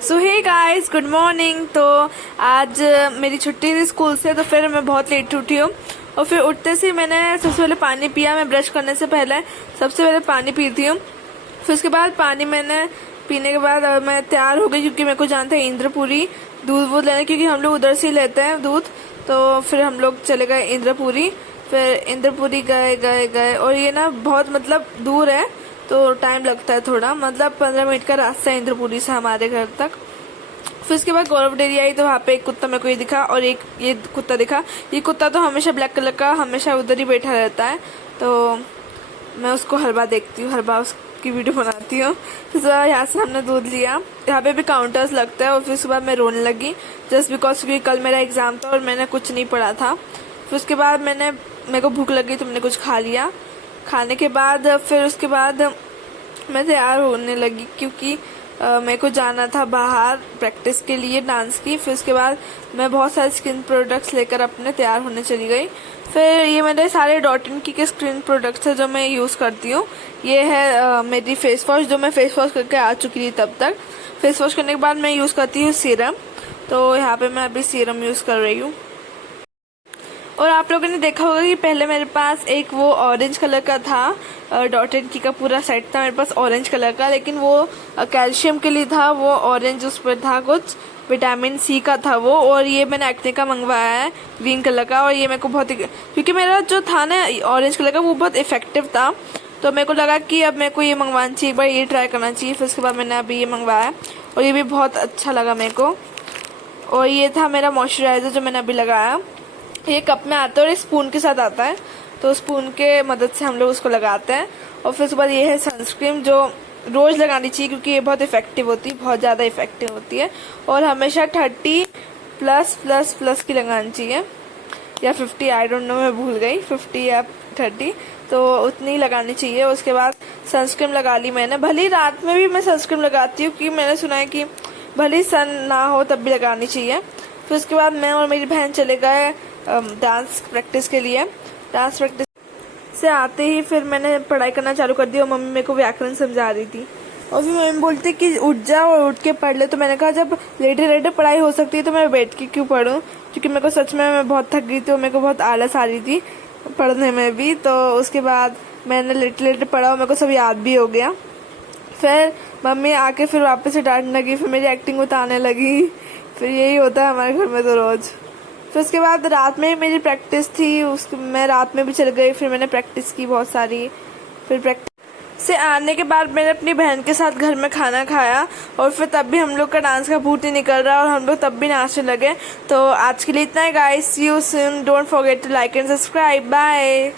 सो hey guys, good morning. तो आज मेरी छुट्टी थी स्कूल से, तो फिर मैं बहुत लेट उठी हूँ। और फिर उठते से मैंने सबसे पहले पानी पिया। मैं ब्रश करने से पहले सबसे पहले पानी पीती हूँ। फिर उसके बाद पानी मैंने पीने के बाद मैं तैयार हो गई, क्योंकि मेरे को जानते हैं इंद्रपुरी दूध वूध लेने, क्योंकि हम लोग उधर से ही लेते हैं दूध। तो फिर हम लोग चले गए इंद्रपुरी। फिर इंद्रपुरी गए गए गए और ये ना बहुत मतलब दूर है, तो टाइम लगता है थोड़ा, मतलब 15 मिनट का रास्ता है इंद्रपुरी से हमारे घर तक। फिर उसके बाद गौरव डेयरी आई, तो वहाँ पे एक कुत्ता मेरे को ये दिखा और एक ये कुत्ता दिखा। ये कुत्ता तो हमेशा ब्लैक कलर का हमेशा उधर ही बैठा रहता है, तो मैं उसको हर बार देखती हूँ, हर बार उसकी वीडियो बनाती हूँ। फिर यहाँ से हमने दूध लिया। यहाँ पे भी काउंटर्स लगता है। और फिर उसके बाद मैं रोने लगी जस्ट बिकॉज, क्योंकि कल मेरा एग्जाम था और मैंने कुछ नहीं पढ़ा था। फिर उसके बाद मेरे को भूख लगी तो मैंने कुछ खा लिया। खाने के बाद फिर उसके बाद मैं तैयार होने लगी, क्योंकि मेरे को जाना था बाहर प्रैक्टिस के लिए डांस की। फिर उसके बाद मैं बहुत सारे स्किन प्रोडक्ट्स लेकर अपने तैयार होने चली गई। फिर ये मेरे सारे डॉट.इन की स्किन प्रोडक्ट्स है जो मैं यूज़ करती हूँ। ये है मेरी फेस वॉश, जो मैं फेस वॉश करके आ चुकी थी तब तक। फेस वॉश करने के बाद मैं यूज़ करती हूँ सीरम। तो यहाँ पे मैं अभी सीरम यूज़ कर रही हूँ। और आप लोगों ने देखा होगा कि पहले मेरे पास एक वो ऑरेंज कलर का था, डॉट.इन की का पूरा सेट था मेरे पास ऑरेंज कलर का, लेकिन वो कैल्शियम के लिए था। वो ऑरेंज उस पर था, कुछ विटामिन सी का था वो। और ये मैंने एक्ने का मंगवाया है ग्रीन कलर का। और ये मेरे को बहुत, क्योंकि मेरा जो था ना ऑरेंज कलर का वो बहुत इफेक्टिव था, तो मेरे को लगा कि अब मेरे को ये मंगवाना चाहिए, एक बार ये ट्राई करना चाहिए। फिर उसके बाद मैंने अभी ये मंगवाया और ये भी बहुत अच्छा लगा मेरे को। और ये था मेरा मॉइस्चराइजर जो मैंने अभी लगाया। ये कप में आता है और स्पून के साथ आता है, तो स्पून के मदद से हम लोग उसको लगाते हैं। और फिर उसके बाद ये है सनस्क्रीन, जो रोज लगानी चाहिए क्योंकि ये बहुत इफेक्टिव होती है, बहुत ज़्यादा इफेक्टिव होती है। और हमेशा 30 प्लस प्लस प्लस की लगानी चाहिए, या 50, आई डोंट नो, मैं भूल गई, 50 या 30, तो उतनी लगानी चाहिए। उसके बाद सनस्क्रीन लगा ली मैंने। भले ही रात में भी मैं सनस्क्रीन लगाती हूँ, क्योंकि मैंने सुना है कि भले ही सन ना हो तब भी लगानी चाहिए। फिर उसके बाद मैं और मेरी बहन चले गए डांस प्रैक्टिस के लिए। डांस प्रैक्टिस से आते ही फिर मैंने पढ़ाई करना चालू कर दी, और मम्मी मेरे को व्याकरण समझा रही थी। और फिर मम्मी बोलती कि उठ जा और उठ के पढ़ ले। तो मैंने कहा जब लेटे लेटे पढ़ाई हो सकती है तो मैं बैठ के क्यों पढूं, क्योंकि मेरे को सच में मैं बहुत थक गई थी और मेरे को बहुत आलस आ रही थी पढ़ने में भी। तो उसके बाद मैंने लेटे लेटे पढ़ा और मेरे को सब याद भी हो गया। फिर मम्मी आके फिर वापस से डांटने लगी, फिर मेरी एक्टिंग उतारने लगी। फिर यही होता है हमारे घर में तो रोज। फिर उसके बाद रात में मेरी प्रैक्टिस थी, मैं रात में भी चल गई। फिर मैंने प्रैक्टिस की बहुत सारी। फिर प्रैक्टिस से आने के बाद मैंने अपनी बहन के साथ घर में खाना खाया, और फिर तब भी हम लोग का डांस का भूत ही निकल रहा और हम लोग तब भी नाचने लगे। तो आज के लिए इतना है guys, see you soon, don't forget to like and subscribe, bye.